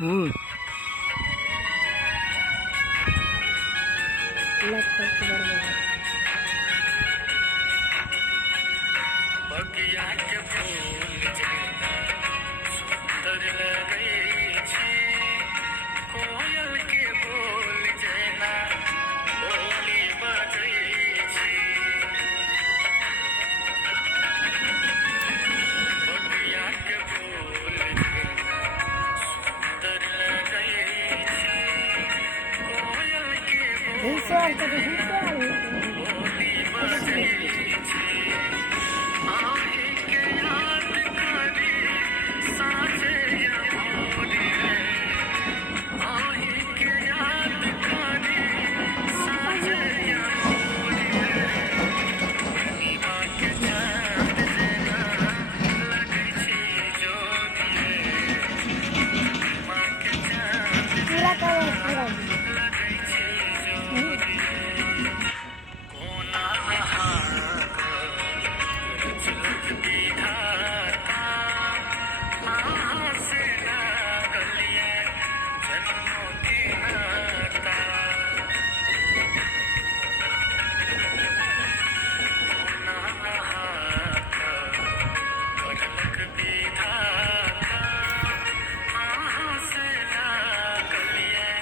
हूँ बगिया के फूल जेना सुंदर लगै छी, कोयल के बोल जेना बोली बजै छी। बगिया के फूल जेना सुंदर लगै छी, कोयल के बोल जेना बोली बजै छी। आहे के याद करी साँझे या भोरे, आहे के याद करी साँझे या भोरे। पूर्णिमा के चाँद जेना लगै छी जोड़िए, पूर्णिमा के चाँद जेना लगै छी जोड़िए। कोना अहाँक रचलक विधाता, अहाँ से लागल ये जन्मों के नाता। कोना अहाँक रचलक विधाता, अहाँ से लागल ये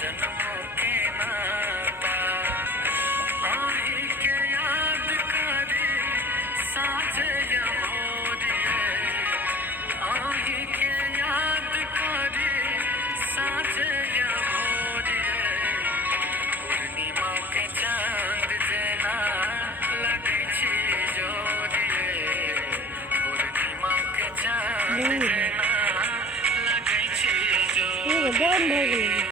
जन्मों के नाता। आहे के याद करी साँझे या भोरिए, आहे के याद करी साँझे या भोरिए। पूर्णिमा के चाँद जेना लगै छी जोड़िए, पूर्णिमा के चाँद जेना लगै छी जोड़िए।